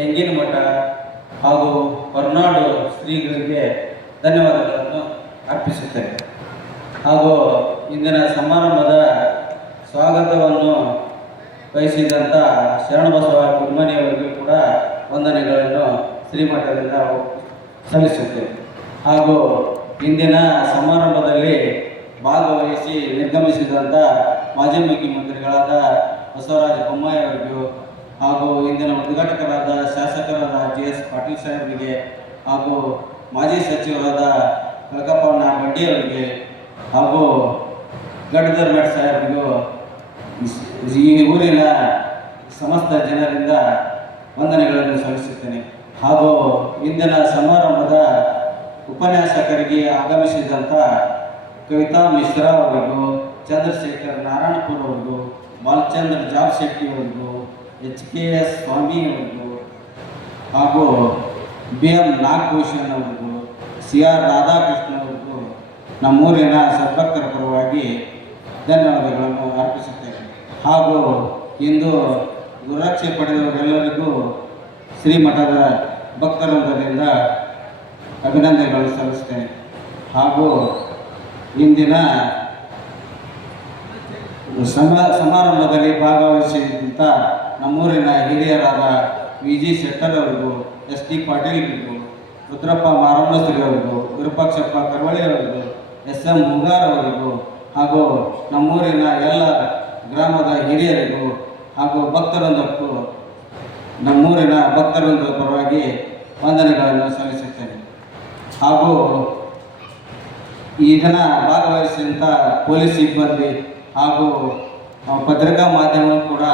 ತೆಂಗಿನ ಮಠ ಹಾಗೂ ಹೊರನಾಡು ಶ್ರೀಗಳಿಗೆ ಧನ್ಯವಾದಗಳನ್ನು ಅರ್ಪಿಸುತ್ತೇನೆ. ಹಾಗೂ ಇಂದಿನ ಸಮಾರಂಭದ ಸ್ವಾಗತವನ್ನು ವಹಿಸಿದಂಥ ಶರಣಬಸವ ಗುರುಮನಿಯವರಿಗೂ ಕೂಡ ವಂದನೆಗಳನ್ನು ಶ್ರೀಮಠದಿಂದ ಸಲ್ಲಿಸುತ್ತೇವೆ. ಹಾಗೂ ಇಂದಿನ ಸಮಾರಂಭದಲ್ಲಿ ಭಾಗವಹಿಸಿ ನಿರ್ಗಮಿಸಿದಂಥ ಮಾಜಿ ಮುಖ್ಯಮಂತ್ರಿಗಳಾದ ಬಸವರಾಜ ಬೊಮ್ಮಾಯಿ ಅವರಿಗೂ ಹಾಗೂ ಇಂದಿನ ಉದ್ಘಾಟಕರಾದ ಶಾಸಕರಾದ JS ಪಾಟೀಲ್ ಸಾಹೇಬರಿಗೆ ಹಾಗೂ ಮಾಜಿ ಸಚಿವರಾದ ಕಳಕಪ್ಪಣ್ಣ ಬಂಡಿ ಅವರಿಗೆ ಹಾಗೂ ಗಡ್ಡಧರ್ ಮಠ್ ಸಾಹೇಬರಿಗೂ ಈ ಊರಿನ ಸಮಸ್ತ ಜನರಿಂದ ವಂದನೆಗಳನ್ನು ಸಲ್ಲಿಸುತ್ತೇನೆ. ಹಾಗೂ ಇಂದಿನ ಸಮಾರಂಭದ ಉಪನ್ಯಾಸಕರಿಗೆ ಆಗಮಿಸಿದಂಥ ಕವಿತಾ ಮಿಶ್ರಾ ಅವರಿಗೂ, ಚಂದ್ರಶೇಖರ್ ನಾರಾಯಣಪುರ ಅವರಿಗೂ, ಬಾಲಚಂದ್ರ ಜಾಬ್ ಶೆಟ್ಟಿ ಅವರಿಗೂ, HKS ಸ್ವಾಮಿ ಅವರಿಗೂ ಹಾಗೂ BM ನಾಗಭೂಷಣ್ ಅವರಿಗೂ, CR ರಾಧಾಕೃಷ್ಣ ಅವರಿಗೂ ನಮ್ಮೂರಿನ ಸದ್ಭಕ್ತರ ಪರವಾಗಿ ಧನ್ಯವಾದಗಳನ್ನು ಅರ್ಪಿಸುತ್ತೇನೆ. ಹಾಗೂ ಇಂದು ಗುರುರಕ್ಷೆ ಪಡೆದವರೆಲ್ಲರಿಗೂ ಶ್ರೀಮಠದ ಭಕ್ತವೃಂದದಿಂದ ಅಭಿನಂದನೆಗಳನ್ನು ಸಲ್ಲಿಸುತ್ತೇನೆ. ಹಾಗೂ ಇಂದಿನ ಸಮಾರಂಭದಲ್ಲಿ ಭಾಗವಹಿಸಿದಂಥ ನಮ್ಮೂರಿನ ಹಿರಿಯರಾದ VG ಶೆಟ್ಟರ್ ಅವರಿಗೂ, SD ಪಾಟೀಲ್ ಅವರಿಗೂ, ರುದ್ರಪ್ಪ ಮಾರಮ್ಮಶ್ರೀ ಅವರಿಗೂ, ವಿರೂಪಾಕ್ಷಪ್ಪ ಕರ್ವಳಿ ಅವರಿಗೂ, SM ಮುಗಾರ್ ಅವರಿಗೂ ಹಾಗೂ ನಮ್ಮೂರಿನ ಎಲ್ಲ ಗ್ರಾಮದ ಹಿರಿಯರಿಗೂ ಹಾಗೂ ಭಕ್ತರೊಂದಕ್ಕೂ ನಮ್ಮೂರಿನ ಭಕ್ತರೊಂದರ ಪರವಾಗಿ ವಂದನೆಗಳನ್ನು ಸಲ್ಲಿಸುತ್ತೇನೆ. ಹಾಗೂ ಈ ದಿನ ಭಾಗವಹಿಸಿದಂಥ ಪೊಲೀಸ್ ಸಿಬ್ಬಂದಿ ಹಾಗೂ ಪತ್ರಿಕಾ ಮಾಧ್ಯಮ ಕೂಡ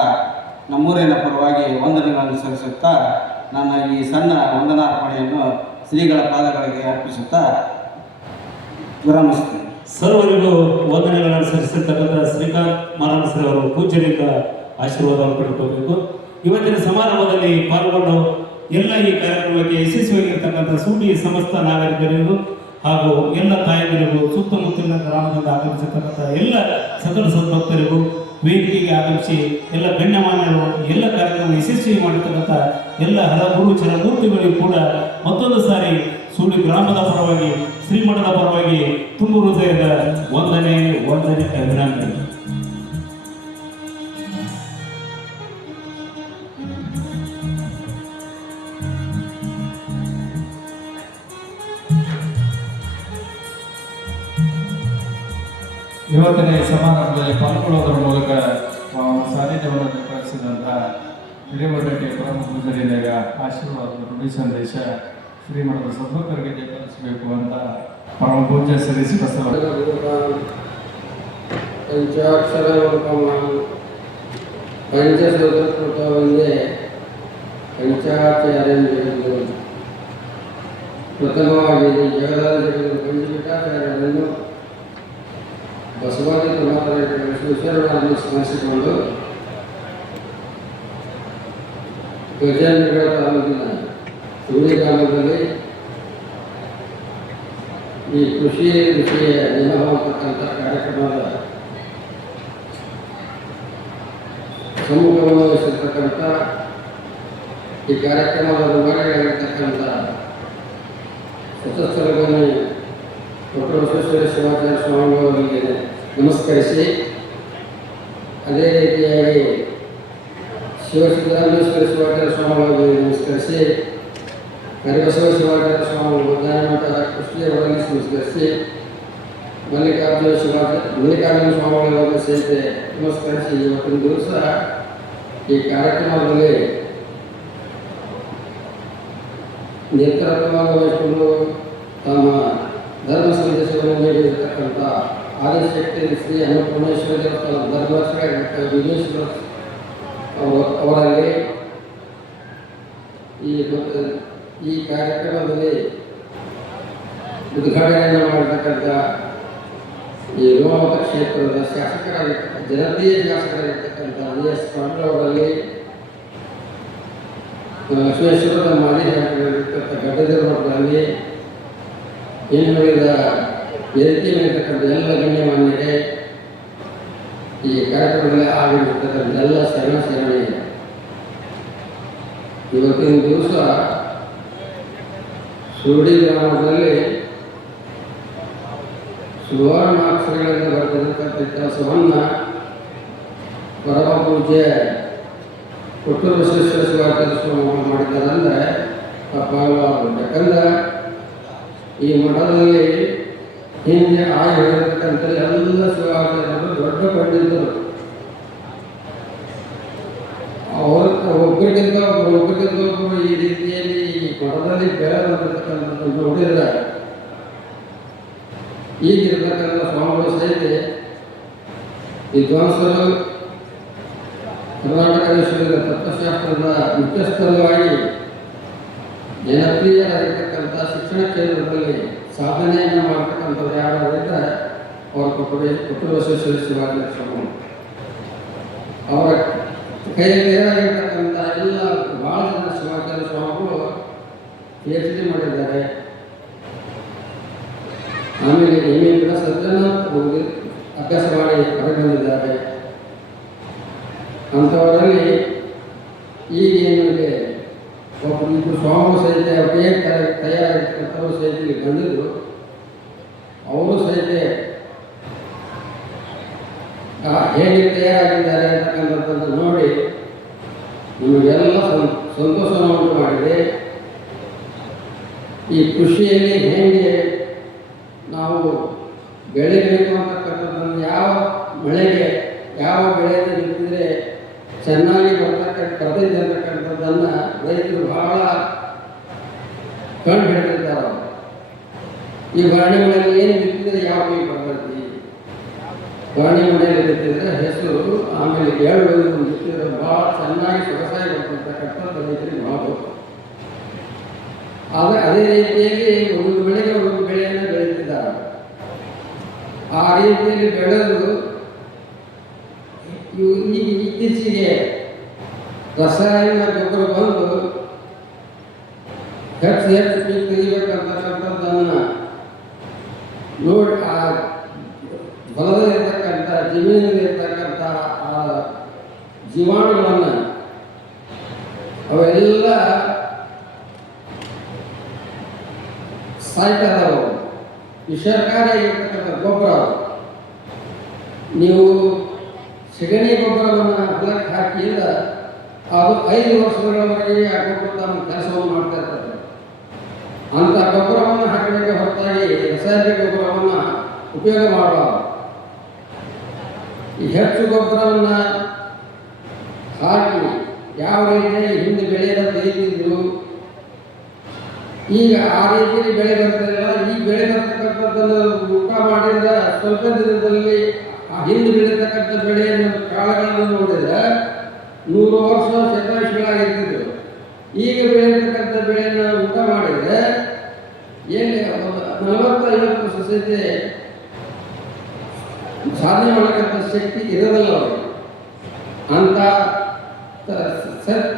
ನಮ್ಮೂರಿನ ಪರವಾಗಿ ವಂದನೆಗಳನ್ನು ಸಲ್ಲಿಸುತ್ತಾ ನನ್ನ ಈ ಸಣ್ಣ ವಂದನಾರ್ಪಣೆಯನ್ನು ಶ್ರೀಗಳ ಪಾದಗಳಿಗೆ ಅರ್ಪಿಸುತ್ತಾ ವಿರಮಿಸುತ್ತೇನೆ. ಸರ್ವರಿಗೂ ವಂದನೆಗಳನ್ನು ಸಲ್ಲಿಸಿರ್ತಕ್ಕಂಥ ಶ್ರೀಕಾಂತ್ ಮಾರಮ್ಮಶ್ರೀ ಅವರು ಪೂಜ್ಯರಿಂದ ಆಶೀರ್ವಾದವನ್ನು ಪಡೆದುಕೋಬೇಕು. ಇವತ್ತಿನ ಸಮಾರಂಭದಲ್ಲಿ ಪಾಲ್ಗೊಂಡು ಎಲ್ಲ ಈ ಕಾರ್ಯಕ್ರಮಕ್ಕೆ ಯಶಸ್ವಿಯಾಗಿರ್ತಕ್ಕಂಥ ಸೂಟಿ ಸಮಸ್ತ ನಾಗರಿಕರಿಗೂ ಹಾಗೂ ಎಲ್ಲ ತಾಯಂದಿರಿಗೂ, ಸುತ್ತಮುತ್ತಲಿನ ಗ್ರಾಮದಿಂದ ಆಗಮಿಸಿರ್ತಕ್ಕಂಥ ಎಲ್ಲ ಸಕಲ ಸದ್ಭಕ್ತರಿಗೂ, ವೇದಿಕೆಗೆ ಆಗಮಿಸಿ ಎಲ್ಲ ಗಣ್ಯಮಾನ್ಯರು ಎಲ್ಲ ಕಾರ್ಯಕ್ರಮ ಯಶಸ್ವಿ ಮಾಡಿರ್ತಕ್ಕಂಥ ಎಲ್ಲ ಹಲಗುರು ಚರಮೂರ್ತಿಗಳಿಗೂ ಕೂಡ ಮತ್ತೊಂದು ಸಾರಿ ಸೂಡಿ ಗ್ರಾಮದ ಪರವಾಗಿ, ಶ್ರೀಮಠದ ಪರವಾಗಿ ತುಂಬ ಹೃದಯದ ವಂದನೆ ಅಭಿನಂದನೆ. ಇವತ್ತಿನ ಈ ಸಮಾರಂಭದಲ್ಲಿ ಪಾಲ್ಗೊಳ್ಳುವುದರ ಮೂಲಕ ಸಾನ್ನಿಧ್ಯವನ್ನು ನಿರ್ವಹಿಸಿದಂಥ ಹಿರೇಮಠಕ್ಕೆ ಪರಮ ಪೂಜಾರಿಯಾಗ ಆಶೀರ್ವಾದ ನುಡಿ ಸಂದೇಶ ಶ್ರೀಮಠದ ಸದ್ಭಕ್ತರಿಗೆ ಜಯಪಾಲಿಸಬೇಕು ಅಂತ ಪರಮ ಪೂಜ್ಯ ಶ್ರೀ ಬಸವ ಪಂಚಾಕ್ಷರ ಪಂಚಸೂತ್ರಕೃತವೊಂದೇ ಪಂಚಾಚಾರ್ಯರು ಪ್ರಥಮವಾಗಿ ಜಗದಾದ ಜಗದ ಪಂಚಪೀಠಾಚಾರ್ಯರನ್ನು ಬಸವಾದಿ ಪ್ರಮಾಣದಲ್ಲಿ ಶಿವಶರಣರನ್ನು ಸ್ಮರಿಸಿಕೊಂಡು ಗಜೇಂದ್ರಗಢ ತಾಲೂಕಿನ ಸುಳಿ ಗ್ರಾಮದಲ್ಲಿ ಈ ಕೃಷಿ ಋಷಿಯ ದಿನವಾಗತಕ್ಕಂಥ ಕಾರ್ಯಕ್ರಮದ ಸಮ್ಮುಖವನ್ನು ವಹಿಸಿರ್ತಕ್ಕಂಥ ಈ ಕಾರ್ಯಕ್ರಮದ ರೂವಾರಿಯಾಗಿರ್ತಕ್ಕಂಥ ಸಶಸ್ತ್ರಗಳನ್ನು ಡಾಕ್ಟರ್ ವಿಶ್ವೇಶ್ವರ ಶಿವಾಚಾರ್ಯ ಸ್ವಾಮಿಯವರಿಗೆ ನಮಸ್ಕರಿಸಿ, ಅದೇ ರೀತಿಯಾಗಿ ಶಿವಸಿದ್ದರಾಮೇಶ್ವರ ಶಿವಾಚಾರ್ಯ ಸ್ವಾಮಿಯವರಿಗೆ ನಮಸ್ಕರಿಸಿ, ಕರಿಬಸವ ಶಿವಾಚಾರ್ಯ ಸ್ವಾಮಿ ಮಧ್ಯಾಹ್ನ ಕೃಷ್ಣವರಲ್ಲಿ ನಮಸ್ಕರಿಸಿ, ಮಲ್ಲಿಕಾರ್ಜುನ ಸ್ವಾಮಿಯವರಿಗೆ ಸೇರಿಸಿ ನಮಸ್ಕರಿಸಿ, ಇವತ್ತಿನ ದಿವಸ ಈ ಕಾರ್ಯಕ್ರಮದಲ್ಲಿ ನೇತೃತ್ವವನ್ನು ವಹಿಸಿಕೊಂಡು ತಮ್ಮ ಧರ್ಮ ಸಂದೇಶವನ್ನು ನೀಡಿರತಕ್ಕಂಥ ಆದಿಶಕ್ತಿ ಶ್ರೀ ಅನ್ನಪೂರ್ಣೇಶ್ವರಿ ದೇವಸ್ಥಾನ ಧರ್ಮಸ್ಥಳ ವಿಘ್ನೇಶ್ವರ ಅವರಲ್ಲಿ ಈ ಕಾರ್ಯಕ್ರಮದಲ್ಲಿ ಉದ್ಘಾಟನೆಯನ್ನು ಮಾಡಿರ್ತಕ್ಕಂಥ ಈ ರೋಮತ ಕ್ಷೇತ್ರದ ಶಾಸಕರಾಗಿರ್ತಕ್ಕಂಥ ಜನಪ್ರಿಯ ಶಾಸಕರಾಗಿರ್ತಕ್ಕಂಥ JS ಪಾಟೀಲ್ ಅವರಲ್ಲಿ, ವಿಶ್ವೇಶ್ವರದ ಮಾಜಿ ಶಾಸಕರಾಗಿರ್ತಕ್ಕಂಥ ಗಡ್ಡಧರ್ ಮಠದಲ್ಲಿ, ಇನ್ನುಳಿದ ವೇದಿಕೆ ಮೇಲಿರ್ತಕ್ಕಂಥ ಎಲ್ಲ ಗಣ್ಯಮಾನ್ಯರೇ, ಈ ಕಾರ್ಯಕ್ರಮದಲ್ಲಿ ಆಗಿರ್ತಕ್ಕಂಥ ಎಲ್ಲ ಶರಣ ಇವತ್ತಿನ ದಿವಸ ಸುರುಡಿ ಗ್ರಾಮದಲ್ಲಿ ಸುವರ್ಣಾಕ್ಷರಗಳಿಂದ ಬರೆದಿರತಕ್ಕಂಥ ಕೆಲಸವನ್ನು ಪರಮ ಪೂಜೆ ಕೊಟ್ಟೂರು ಬಸವೇಶ್ವರ ಶಿವಾಚಾರ್ಯ ಸ್ವಾಮಿಗಳು ಮಾಡಿದ್ದಾರೆ ಅಂದರೆ ತಪ್ಪಾಗಲಾರದು. ಯಾಕಂದ್ರೆ ಈ ಮಠದಲ್ಲಿ ಹಿಂದೆ ಹೇಳಿರ್ತಕ್ಕಂಥ ಎಲ್ಲ ಶಿವಾಚಾರ್ಯರು ದೊಡ್ಡ ಪಂಡಿತರು. ಒಬ್ಬರಿಗಿಂತ ಒಬ್ಬರು ಈ ರೀತಿಯಲ್ಲಿ ಈ ಮಠದಲ್ಲಿ ಬೆಳೆದಿರ್ತಕ್ಕಂಥದ್ದು ನೋಡಿದರೆ ಈಗಿರ್ತಕ್ಕಂಥ ಸ್ವಾಮಿಗಳು ಸಹಿತ ವಿದ್ವಾಂಸರು ಕರ್ನಾಟಕ ವಿಶ್ವವಿದ್ಯಾಲಯದ ತತ್ವಶಾಸ್ತ್ರದ ಮುಖ್ಯಸ್ಥರವಾಗಿ ಜನಪ್ರಿಯರಾಗಿರ್ತಕ್ಕಂಥ ಶಿಕ್ಷಣ ಕ್ಷೇತ್ರದಲ್ಲಿ ಸಾಧನೆಯನ್ನು ಮಾಡತಕ್ಕಂಥವ್ರು ಯಾರಾದ್ರಿಂದ ಅವರ ಕೊಟ್ಟೂರು ಬಸವೇಶ್ವರ ಶಿವಾಚಾರ್ಯ ಸ್ವಾಮಿಗಳು. ಅವರ ಕೈಯಲ್ಲಿರತಕ್ಕಂಥ ಎಲ್ಲ ಭಾಳ ಜನ ಶಿವಾಚಾರ್ಯ ಸ್ವಾಮಿಗಳು PhD ಮಾಡಿದ್ದಾರೆ. ಆಮೇಲೆ ಕೂಡ ಸಜ್ಜನ ಹೋಗಿ ಅಭ್ಯಾಸ ಮಾಡಿ ಹೊರಗೆ ಬಂದಿದ್ದಾರೆ. ಅಂಥವರಲ್ಲಿ ಈಗೇನಿದೆ ಒಬ್ಬರು ಸ್ವಾಮಿಗಳು ಸಹಿತ ತಯಾರಾಗಿರ್ತಕ್ಕಂಥವ್ರು ಸಹಿತ ಇಲ್ಲಿ ಬಂದಿದ್ರು. ಅವರು ಸಹಿತ ಹೇಗೆ ತಯಾರಾಗಿದ್ದಾರೆ ಅಂತಕ್ಕಂಥದ್ದನ್ನು ನೋಡಿ ನಿಮಗೆಲ್ಲ ಸಂತೋಷವನ್ನು ಉಂಟು ಮಾಡಿದೆ. ಈ ಕೃಷಿಯಲ್ಲಿ ಹೇಗೆ ನಾವು ಬೆಳೆಯಬೇಕು ಅಂತಕ್ಕಂಥದ್ದನ್ನು ಯಾವ ಮಳೆಗೆ ಯಾವ ಬೆಳೆಯನ್ನು ಬಿತ್ತಿದರೆ ಚೆನ್ನಾಗಿ ಬರ್ತಕ್ಕಂಥದ್ದಿದೆ ಅಂತಕ್ಕಂಥದ್ದನ್ನು ರೈತರು ಬಹಳ ಕಂಡು ಹಿಡಿದಿದ್ದಾರೆ. ಈ ವರ್ಣಗಳಲ್ಲಿ ಏನು ಬಿತ್ತಿದರೆ ಯಾವ ಬೆಳೆ ಬರ್ತೈತಿ, ವರ್ಣಿ ಮನೆಯಲ್ಲಿ ಬಿತ್ತಿದರೆ ಹೆಸರು, ಆಮೇಲೆ ಎಳ್ಳು ಬಿತ್ತಿದರೆ ಭಾಳ ಚೆನ್ನಾಗಿ ಸೊಗಸಾಗಿ ಬರ್ತಕ್ಕಂಥದ್ದು ರೈತರಿಗೆ ಭಾಳ ಗೊತ್ತು. ಆದರೆ ಅದೇ ರೀತಿಯಾಗಿ ಒಂದು ಬೆಳೆಗೆ ಒಂದು ಬೆಳೆಯನ್ನು ಬೆಳೆಯುತ್ತಿದ್ದಾರೆ. ಆ ರೀತಿಯಲ್ಲಿ ಬೆಳೆದು ಈಗ ಇತ್ತೀಚೆಗೆ ರಾಸಾಯನಿಕ ಗೊಬ್ಬರ ಬಂದು ಹೆಚ್ಚು ಪೀಕ್ ತೆಗಿಬೇಕಂತಕ್ಕಂಥದ್ದನ್ನು ನೋಡಿ ಆ ಹೊಲದಲ್ಲಿರ್ತಕ್ಕಂಥ ಜಮೀನಿನಲ್ಲಿರ್ತಕ್ಕಂಥ ಆ ಜೀವಾಣುಗಳನ್ನು ಅವೆಲ್ಲ ಸಾಯ್ತಾರವು ವಿಷಕಾರಿಯಾಗಿರ್ತಕ್ಕಂಥ ಗೊಬ್ಬರ. ನೀವು ಸಗಣಿ ಗೊಬ್ಬರವನ್ನು ಹೊಲಕ್ಕೆ ಹಾಕಿಲ್ಲ ಅದು 5 ವರ್ಷಗಳವರೆಗೆ ಆ ಗೊಬ್ಬರ ತಮ್ಮ ಕೆಲಸವನ್ನು ಮಾಡ್ತಾ ಇರ್ತದೆ. ಅಂಥ ಗೊಬ್ಬರವನ್ನು ಹಾಕಬೇಕು ಹೊರತಾಗಿ ರಾಸಾಯನಿಕ ಗೊಬ್ಬರವನ್ನು ಉಪಯೋಗ ಮಾಡಬಾರ್ದು. ಈ ಹೆಚ್ಚು ಗೊಬ್ಬರವನ್ನು ಹಾಕಿ ಯಾವ ರೀತಿಯಾಗಿ ಹಿಂದೆ ಬೆಳೆಯನ್ನು ತೆಗೆದಿದ್ರು ಈಗ ಆ ರೀತಿಯಲ್ಲಿ ಬೆಳೆ ಬರ್ತಿರಲಿಲ್ಲ. ಈ ಬೆಳೆ ಬರ್ತಕ್ಕಂಥದ್ದನ್ನು ಊಟ ಮಾಡಿದ ಸ್ವಲ್ಪ ದಿನದಲ್ಲಿ ಆ ಹಿಂದೆ ಬೆಳೀತಕ್ಕಂಥ ಬೆಳೆಯನ್ನು ಕಾಳುಗಳನ್ನು ನೋಡಿದರೆ 100 ವರ್ಷ ಶತಾಯುಷಿಗಳಾಗಿರ್ತಿದ್ರು. ಈಗ ಬೆಳೀತಕ್ಕಂಥ ಬೆಳೆಯನ್ನು ಊಟ ಮಾಡಿದರೆ ಏನು 40-50 ವರ್ಷ ಸಹಿತ ಸಾಧನೆ ಮಾಡತಕ್ಕಂಥ ಶಕ್ತಿ ಇರೋದಿಲ್ಲ ಅವರು. ಅಂಥ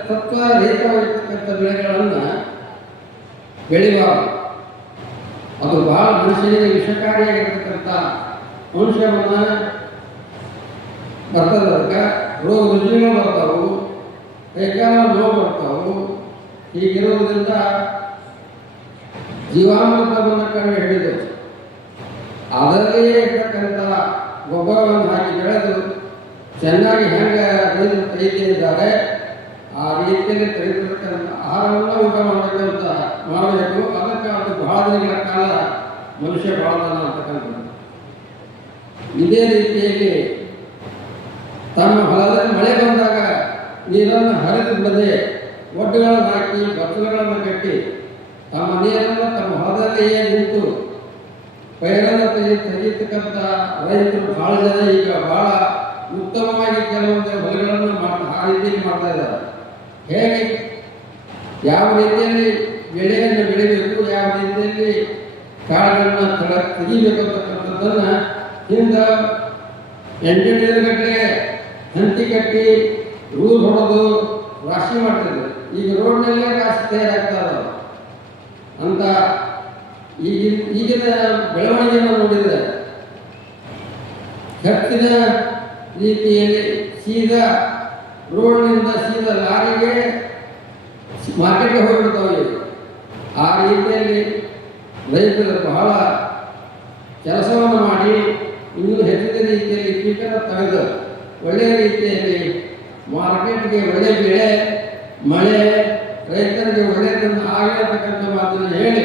ತತ್ವರಹಿತವಾಗಿರ್ತಕ್ಕಂಥ ಬೆಳೆಗಳನ್ನು ಬೆಳಿಬಾರದು. ಅದು ಬಹಳ ಮನುಷ್ಯನಿಗೆ ವಿಷಕಾರಿಯಾಗಿರ್ತಕ್ಕಂಥ ಅಂಶವನ್ನು ಬರ್ತದೆ. ಅದಕ್ಕೆ ರೋಗ ರುಜಿನಗಳು ಬರ್ತಾವು, ಕೈಕಾಲ ನೋವು ಬರ್ತಾವು. ಹೀಗಿರೋದ್ರಿಂದ ಜೀವಾಮೃತವನ್ನು ಕಂಡು ಹಿಡಿದು ಅದರಲ್ಲಿಯೇ ಇರ್ತಕ್ಕಂಥ ಗೊಬ್ಬರವನ್ನು ಹಾಕಿ ಬೆಳೆದು ಚೆನ್ನಾಗಿ ಹೆಂಗೆ ರೈತರು ತೆಗೆದಿದ್ದಾರೆ ಆ ರೀತಿಯಲ್ಲಿ ತೆಗೆದಿರ್ತಕ್ಕಂಥ ಆಹಾರವನ್ನು ಊಟ ಮಾಡಬೇಕಂತ ಮಾಡಬೇಕು. ಅದಕ್ಕೆ ಅದು ಬಹಳ ದಿನಗಳ ಕಾಲ ಮನುಷ್ಯ ಬಾಳ್ತಾನ ಅಂತಕ್ಕಂಥದ್ದು. ಇದೇ ರೀತಿಯಲ್ಲಿ ತಮ್ಮ ಹೊಲದಲ್ಲಿ ಮಳೆ ಬಂದಾಗ ನೀರನ್ನು ಹರಿದು ಬಿಡದೆ ಒಡ್ಡುಗಳನ್ನು ಹಾಕಿ ಬಚ್ಚಲುಗಳನ್ನು ಕಟ್ಟಿ ತಮ್ಮ ನೀರನ್ನು ತಮ್ಮ ಹೊಲದಲ್ಲಿಯೇ ನಿಂತು ಪೈರನ್ನು ತೆಗೆಯತಕ್ಕಂಥ ರೈತರು ಭಾಳ ಜನ ಈಗ ಭಾಳ ಉತ್ತಮವಾಗಿ ಕೆಲವೊಂದು ಹೊಲಗಳನ್ನು ಆ ರೀತಿಯಲ್ಲಿ ಮಾಡ್ತಾ ಇದ್ದಾರೆ. ಹೇಗೆ ಯಾವ ರೀತಿಯಲ್ಲಿ ಬೆಳೆಯನ್ನು ಬೆಳಿಬೇಕು, ಯಾವ ರೀತಿಯಲ್ಲಿ ಕಾಳುಗಳನ್ನು ತೆಗಿಬೇಕು ಅಂತಕ್ಕಂಥದ್ದನ್ನು ಹಿಂದೆ 8 ದಿನಗಟ್ಟಲೆ ಹಂತಿ ಕಟ್ಟಿ ರೂಲ್ ಹೊಡೆದು ರಾಶಿ ಮಾಡ್ತಿದ್ರು. ಈಗ ರೋಡ್ನಲ್ಲೇ ರಾಶಿ ತಯಾರಾಗ್ತಾರೆ ಅಂತ ಈಗಿನ ಬೆಳವಣಿಗೆಯನ್ನು ನೋಡಿದರೆ ಹೆಚ್ಚಿನ ರೀತಿಯಲ್ಲಿ ಸೀದಾ ರೋಡ್ನಿಂದ ಸೀದಾ ಲಾರಿಗೆ ಮಾರ್ಕೆಟ್ಗೆ ಹೋಗ್ಬಿಡ್ತಾವೆ. ಆ ರೀತಿಯಲ್ಲಿ ರೈತರು ಬಹಳ ಕೆಲಸವನ್ನು ಮಾಡಿ ಇನ್ನೂ ಹೆಚ್ಚಿನ ರೀತಿಯಲ್ಲಿ ಕೀಟನ ತೆಗೆದು ಒಳ್ಳೆಯ ರೀತಿಯಲ್ಲಿ ಮಾರ್ಕೆಟ್ಗೆ ಒಳ್ಳೆಯ ಬೆಳೆ ಮಳೆ ರೈತರಿಗೆ ಒಳ್ಳೆಯದನ್ನು ಆಗಿರತಕ್ಕಂಥ ಮಾತನ್ನು ಹೇಳಿ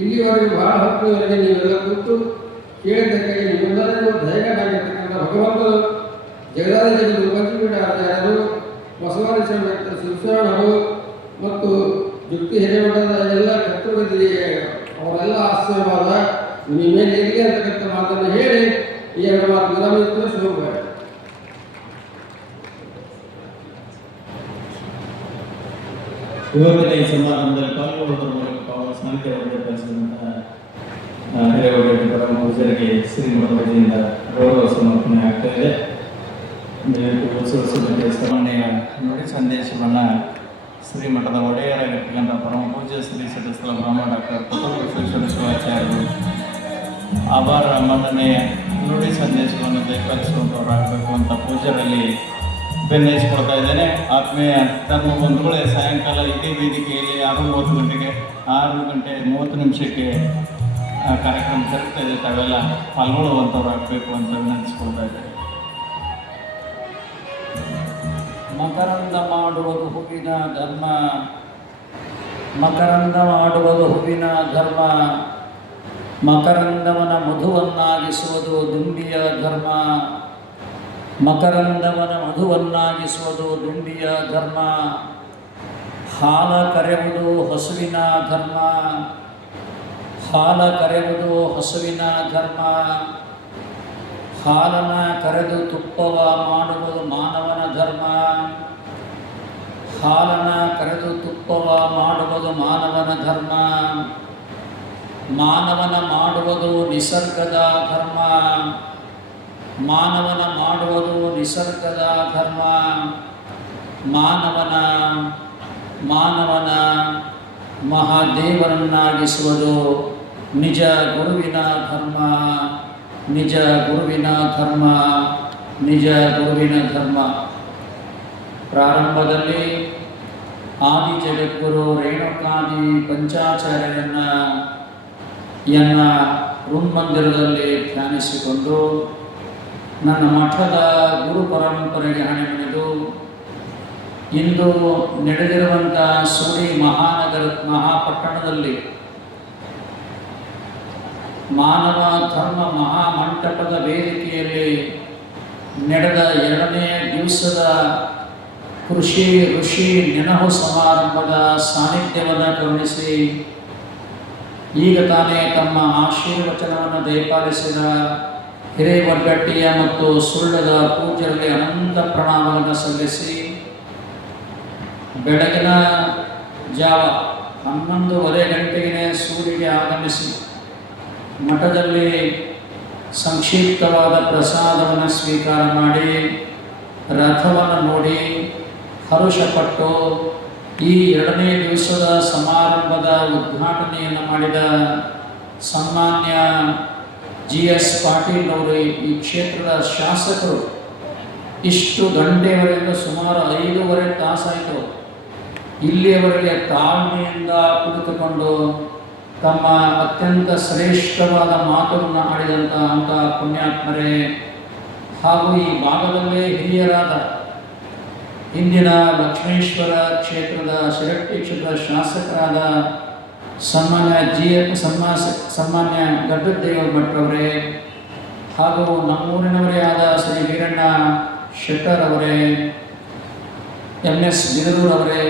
ಇಲ್ಲಿವರೆಗೆ ಬಹಳ ಹೊತ್ತಿನವರೆಗೆ ನೀವೆಲ್ಲ ಕೂತು ಕೇಳಿದ್ದಕ್ಕಾಗಿ ನಿಮ್ಮೆಲ್ಲರಿಗೂ ಧೈರ್ಯವಾಗಿರ್ತಕ್ಕಂಥ ಭಗವಂತನು ಜಗದಾದಿ ಜಗದು ಪಂಚಪೀಠಾಚಾರ್ಯರು ಬಸವರಾಜ ಶಿವಶರಣರು ಮತ್ತು ಜುಕ್ತಿ ಹಿರೇಮಠದ ಎಲ್ಲ ಕರ್ತೃಗಳಲ್ಲಿ ಅವರೆಲ್ಲ ಆಶೀರ್ವಾದ ನಿಮ್ಮ ಮೇಲೆ ಇರಲಿ ಅಂತಕ್ಕಂಥ ಮಾತನ್ನು ಹೇಳಿ ಈ ಎರಡು ಮಾತು ವಿರಾಮಿತ್ತು ಶುಭ. ಇವತ್ತಿನ ಈ ಸಮಾರಂಭದಲ್ಲಿ ಪಾಲ್ಗೊಳ್ಳುವುದರ ಮೂಲಕ ಅವರ ಸಾಹಿತ್ಯವನ್ನು ಬೆಳೆಸಿದಂತಹ ಹಿರೇಮಠ ಪರಮ ಪೂಜ್ಯರಿಗೆ ಶ್ರೀಮಠದ ವತಿಯಿಂದ ಗೌರವ ಸಮರ್ಪಣೆ ಆಗ್ತಾ ಇದೆ. ಉತ್ಸವ ಸಮಿತಿಯ ಸಾಮಾನ್ಯ ನುಡಿ ಸಂದೇಶವನ್ನು ಶ್ರೀಮಠದ ಒಡೆಯರಾಗಿರ್ತಕ್ಕಂಥ ಪರಮ ಪೂಜ್ಯ ಶ್ರೀ ಸದಸ್ಯ ಬ್ರಹ್ಮ ಡಾಕ್ಟರ್ ಪುಟ್ಟಬಸವೇಶ್ವರ ಶಿವಾಚಾರ್ಯರು ಆಭಾರ ಮನ್ನಣೆಯ ನುಡಿ ಸಂದೇಶವನ್ನು ದಯಪಾಲಿಸುವಂಥವರಾಗಬೇಕು ಅಂತ ಪೂಜ್ಯರಲ್ಲಿ ಬೆನ್ನೈಸಿಕೊಳ್ತಾ ಇದ್ದೇನೆ. ಆತ್ಮೀಯ ಧರ್ಮ ಬಂಧುಗಳೇ, ಸಾಯಂಕಾಲ ಇದೇ ವೇದಿಕೆಯಲ್ಲಿ 6:30 ಕಾರ್ಯಕ್ರಮ ಜರುಗ್ತಾ ಇದೆ. ತಾವೆಲ್ಲ ಪಾಲ್ಗೊಳ್ಳುವಂಥವ್ರಾಗಬೇಕು ಅಂತ ವಿನಂತಿಸ್ಕೊಳ್ತಾ ಇದ್ದೇನೆ. ಮಕರಂದ ಮಾಡುವುದು ಹೂವಿನ ಧರ್ಮ, ಮಕರಂದ ಮಾಡುವುದು ಹೂವಿನ ಧರ್ಮ, ಮಕರಂದವನ ಮಧುವನ್ನಾಗಿಸುವುದು ದುಂಬಿಯ ಧರ್ಮ, ಮಕರಂದವನ ಮಧುವನ್ನಾಗಿಸುವುದು ದುಂಬಿಯ ಧರ್ಮ, ಹಾಲ ಕರೆಯುವುದು ಹಸುವಿನ ಧರ್ಮ, ಹಾಲ ಕರೆಯುವುದು ಹಸುವಿನ ಧರ್ಮ, ಹಾಲನ ಕರೆದು ತುಪ್ಪವ ಮಾಡುವುದು ಮಾನವನ ಧರ್ಮ, ಹಾಲನ ಕರೆದು ತುಪ್ಪವ ಮಾಡುವುದು ಮಾನವನ ಧರ್ಮ, ಮಾನವನ ಮಾಡುವುದು ನಿಸರ್ಗದ ಧರ್ಮ, ಮಾನವನ ಮಾಡುವುದು ನಿಸರ್ಗದ ಧರ್ಮ, ಮಾನವನ ಮಹಾದೇವರನ್ನಾಗಿಸುವುದು ನಿಜ ಗುರುವಿನ ಧರ್ಮ, ನಿಜ ಗುರುವಿನ ಧರ್ಮ, ನಿಜ ಗುರುವಿನ ಧರ್ಮ. ಪ್ರಾರಂಭದಲ್ಲಿ ಆದಿ ಜಗದ್ಗುರು ರೇಣುಕಾದಿ ಪಂಚಾಚಾರ್ಯರನ್ನ ಮಂದಿರದಲ್ಲಿ ಧ್ಯಾನಿಸಿಕೊಂಡು ನನ್ನ ಮಠದ ಗುರು ಪರಂಪರೆಗೆ ಹಣೆಮಣಿದು ಇಂದು ನಡೆದಿರುವಂಥ ಸೂರಿ ಮಹಾಪಟ್ಟಣದಲ್ಲಿ ಮಾನವ ಧರ್ಮ ಮಹಾಮಂಟಪದ ವೇದಿಕೆಯಲ್ಲಿ ನಡೆದ 2ನೇ ದಿವಸದ ಕೃಷಿ ಋಷಿ ನೆನಹು ಸಮಾರಂಭದ ಸಾನ್ನಿಧ್ಯವನ್ನು ಗಮನಿಸಿ ಈಗ ತಾನೇ ತಮ್ಮ ಆಶೀರ್ವಚನವನ್ನು ದಯಪಾಲಿಸಿದ ಹಿರೇವಡ್ಗಟ್ಟಿಯ ಮತ್ತು ಸುಳ್ಳದ ಪೂಜ್ಯರಿಗೆ ಅನಂತ ಪ್ರಣಾಮವನ್ನು ಸಲ್ಲಿಸಿ ಬೆಳಗಿನ ಜಾವ 11:30 ಗಂಟೆಗೆ ಸೂರ್ಯಗೆ ಆಗಮಿಸಿ ಮಠದಲ್ಲಿ ಸಂಕ್ಷಿಪ್ತವಾದ ಪ್ರಸಾದವನ್ನು ಸ್ವೀಕಾರ ಮಾಡಿ ರಥವನ್ನು ನೋಡಿ ಹರುಷಪಟ್ಟು ಈ 2ನೇ ದಿವಸದ ಸಮಾರಂಭದ ಉದ್ಘಾಟನೆಯನ್ನು ಮಾಡಿದ ಸನ್ಮಾನ್ಯ GS ಪಾಟೀಲ್ ಅವರು ಈ ಕ್ಷೇತ್ರದ ಶಾಸಕರು ಇಷ್ಟು ಗಂಟೆವರೆಗೂ ಸುಮಾರು 5:15 ತಾಸಾಯಿತು ಇಲ್ಲಿಯವರೆಗೆ ತಾಳ್ಮೆಯಿಂದ ಕುಳಿತುಕೊಂಡು ತಮ್ಮ ಅತ್ಯಂತ ಶ್ರೇಷ್ಠವಾದ ಮಾತುಗಳನ್ನು ಆಡಿದಂಥ ಪುಣ್ಯಾತ್ಮರೇ ಹಾಗೂ ಈ ಭಾಗದಲ್ಲೇ ಹಿರಿಯರಾದ ಇಂದಿನ ಲಕ್ಷ್ಮೇಶ್ವರ ಕ್ಷೇತ್ರದ ಶಿರಟ್ಟಿ ಕ್ಷೇತ್ರದ ಶಾಸಕರಾದ ಸನ್ಮಾನ್ಯ ಗಡ್ಡದೇವ ಭಟ್ರವರೇ ಹಾಗೂ ನಮ್ಮೂರಿನವರೇ ಆದ ಶ್ರೀ ವೀರಣ್ಣ ಶೆಟ್ಟರ್ ಅವರೇ, MS ಬಿದರೂರವರೇ,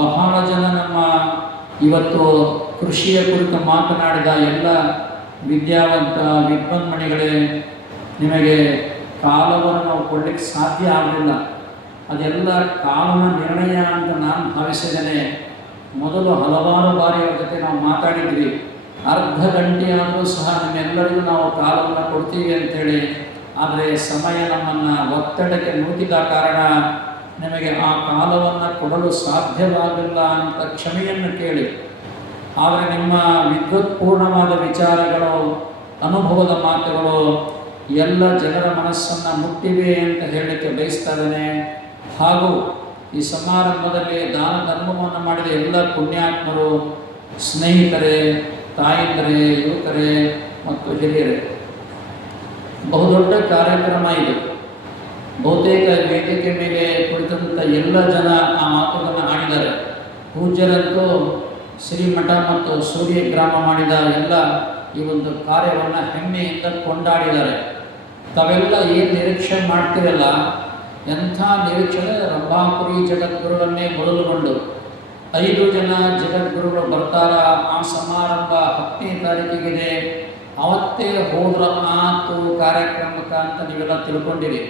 ಬಹಳ ಜನ ನಮ್ಮ ಇವತ್ತು ಕೃಷಿಯ ಕುರಿತು ಮಾತನಾಡಿದ ಎಲ್ಲ ವಿದ್ಯಾವಂತ ವಿದ್ವಾನ್ಮಣಿಗಳೇ, ನಿಮಗೆ ಕಾಲವನ್ನು ನಾವು ಕೊಡಲಿಕ್ಕೆ ಸಾಧ್ಯ ಆಗಲಿಲ್ಲ. ಅದೆಲ್ಲ ಕಾಲನ ನಿರ್ಣಯ ಅಂತ ನಾನು ಭಾವಿಸಿದ್ದೇನೆ. ಮೊದಲು ಹಲವಾರು ಬಾರಿ ಅವ್ರ ಜೊತೆ ನಾವು ಮಾತಾಡಿದ್ವಿ. ಅರ್ಧ ಗಂಟೆಯಾದರೂ ಸಹ ನಿಮ್ಮೆಲ್ಲರಿಗೂ ನಾವು ಕಾಲವನ್ನು ಕೊಡ್ತೀವಿ ಅಂಥೇಳಿ. ಆದರೆ ಸಮಯ ನಮ್ಮನ್ನು ಒತ್ತಡಕ್ಕೆ ನೂಕಿದ ಕಾರಣ ನಿಮಗೆ ಆ ಕಾಲವನ್ನು ಕೊಡಲು ಸಾಧ್ಯವಾಗಿಲ್ಲ ಅಂತ ಕ್ಷಮೆಯನ್ನು ಕೇಳಿ. ಆದರೆ ನಿಮ್ಮ ವಿದ್ವತ್ಪೂರ್ಣವಾದ ವಿಚಾರಗಳು, ಅನುಭವದ ಮಾತುಗಳು ಎಲ್ಲ ಜನರ ಮನಸ್ಸನ್ನು ಮುಟ್ಟಿವೆ ಅಂತ ಹೇಳಲಿಕ್ಕೆ ಬಯಸ್ತಾ ಇದ್ದೇನೆ. ಹಾಗೂ ಈ ಸಮಾರಂಭದಲ್ಲಿ ದಾನ ಧರ್ಮವನ್ನು ಮಾಡಿದ ಎಲ್ಲ ಪುಣ್ಯಾತ್ಮರು, ಸ್ನೇಹಿತರೆ, ತಾಯಂದರೇ, ಯುವಕರೇ ಮತ್ತು ಹಿರಿಯರೇ, ಬಹುದೊಡ್ಡ ಕಾರ್ಯಕ್ರಮ ಇದು. ಬಹುತೇಕ ವೇದಿಕೆ ಮೇಲೆ ಕುಳಿತಂಥ ಎಲ್ಲ ಜನ ಆ ಮಾತುಗಳನ್ನು ಆಡಿದ್ದಾರೆ. ಪೂಜ್ಯರಂತೂ ಶ್ರೀಮಠ ಮತ್ತು ಸೂರ್ಯ ಗ್ರಾಮ ಮಾಡಿದ ಎಲ್ಲ ಈ ಒಂದು ಕಾರ್ಯವನ್ನು ಹೆಮ್ಮೆಯಿಂದ ಕೊಂಡಾಡಿದ್ದಾರೆ. ತಾವೆಲ್ಲ ಏನು ನಿರೀಕ್ಷೆ ಮಾಡ್ತಿರಲ್ಲ, ಎಂಥ ನಿರೀಕ್ಷೆ! ರಂಭಾಪುರಿ ಜಗದ್ಗುರುಗಳನ್ನೇ ಮೊದಲುಗೊಂಡು 5 ಜನ ಜಗದ್ಗುರುಗಳು ಬರ್ತಾರ. ಆ ಸಮಾರಂಭ 10ನೇ ತಾರೀಕಿಗಿದೆ, ಅವತ್ತೇ ಹೋದ್ರ ಆತು ಕಾರ್ಯಕ್ರಮಕ್ಕೆ ಅಂತ ನೀವೆಲ್ಲ ತಿಳ್ಕೊಂಡಿರಿ.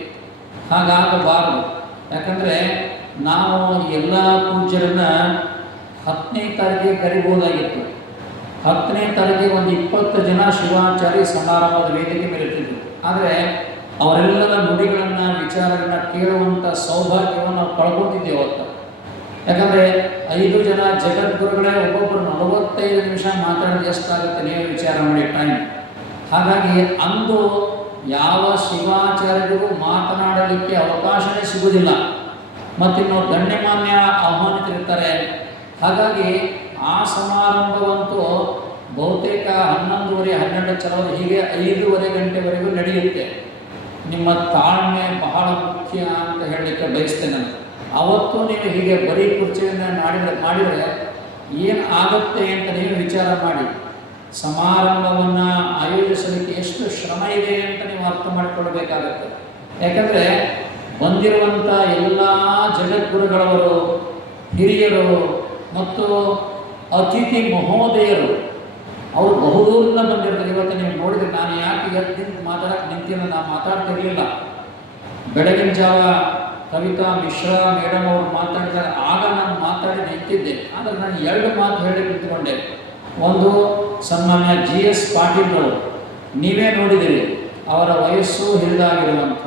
ಹಾಗಾಗಬಾರದು. ಯಾಕಂದರೆ ನಾವು ಎಲ್ಲ ಪೂಜ್ಯರನ್ನ 10ನೇ ತಾರೀಕಿಗೆ ಕರಿಬೋದಾಗಿತ್ತು. 10ನೇ ತಾರೀಕಿಗೆ ಒಂದು 20 ಜನ ಶಿವಾಚಾರ್ಯ ಸಮಾರಂಭದ ವೇದಿಕೆ ಮೇಲೆ ಇರ್ತಿದ್ರು. ಆದರೆ ಅವರೆಲ್ಲರ ನುಡಿಗಳನ್ನು, ವಿಚಾರಗಳನ್ನ ಕೇಳುವಂಥ ಸೌಭಾಗ್ಯವನ್ನು ನಾವು ಕಳ್ಕೊತಿದ್ದೇವೆ ಅವತ್ತು. ಯಾಕಂದರೆ 5 ಜನ ಜಗದ್ಗುರುಗಳೇ ಒಬ್ಬೊಬ್ಬರು 45 ನಿಮಿಷ ಮಾತಾಡಿದ ಎಷ್ಟಾಗುತ್ತೆ ನೀವೇ ವಿಚಾರ ಮಾಡಿ ಟೈಮ್. ಹಾಗಾಗಿ ಅಂದು ಯಾವ ಶಿವಾಚಾರ್ಯರಿಗೂ ಮಾತನಾಡಲಿಕ್ಕೆ ಅವಕಾಶವೇ ಸಿಗುವುದಿಲ್ಲ. ಮತ್ತಿನ್ನು ಗಣ್ಯಮಾನ್ಯ ಆಹ್ವಾನಿತರಿರ್ತಾರೆ. ಹಾಗಾಗಿ ಆ ಸಮಾರಂಭವಂತೂ ಬಹುತೇಕ 11:30, 12 ಚಲವರು ಹೀಗೆ 5:30 ಗಂಟೆವರೆಗೂ ನಡೆಯುತ್ತೆ. ನಿಮ್ಮ ತಾಳ್ಮೆ ಬಹಳ ಮುಖ್ಯ ಅಂತ ಹೇಳಲಿಕ್ಕೆ ಬಯಸ್ತೇನೆ ನಾನು. ಅವತ್ತು ನೀವು ಹೀಗೆ ಬರೀ ಕುರ್ಚಿಯನ್ನು ಮಾಡಿದರೆ ಏನು ಆಗುತ್ತೆ ಅಂತ ನೀವು ವಿಚಾರ ಮಾಡಿ. ಸಮಾರಂಭವನ್ನು ಆಯೋಜಿಸಲಿಕ್ಕೆ ಎಷ್ಟು ಶ್ರಮ ಇದೆ ಅಂತ ನೀವು ಅರ್ಥ ಮಾಡಿಕೊಳ್ಬೇಕಾಗತ್ತೆ. ಯಾಕಂದರೆ ಬಂದಿರುವಂಥ ಎಲ್ಲ ಜಗದ್ಗುರುಗಳವರು, ಹಿರಿಯರು ಮತ್ತು ಅತಿಥಿ ಮಹೋದಯರು ಅವರು ಬಹುದೂರಿಂದ ಬಂದಿರ್ತಾರೆ. ಇವತ್ತು ನೀವು ನೋಡಿದ್ರೆ ನಾನು ಯಾಕೆ ಎದ್ದು ಮಾತಾಡಕ್ಕೆ ನಿಂತಿಲ್ಲ, ನಾನು ಮಾತಾಡ್ತಿರ್ಲಿಲ್ಲ. ಬೆಳಗಿನ ಜಾವ ಕವಿತಾ ಮಿಶ್ರಾ ಮೇಡಮ್ ಅವರು ಮಾತಾಡಿದಾಗ ಆಗ ನಾನು ಮಾತಾಡಿ ನಿಂತಿದ್ದೆ. ಆದರೆ ನಾನು 2 ಮಾತು ಹೇಳಿ ನಿಂತ್ಕೊಂಡೆ. ಒಂದು, ಸನ್ಮಾನ್ಯ GS ಪಾಟೀಲ್ರವರು, ನೀವೇ ನೋಡಿದಿರಿ, ಅವರ ವಯಸ್ಸು ಹಿರಿದಾಗಿರುವಂಥ,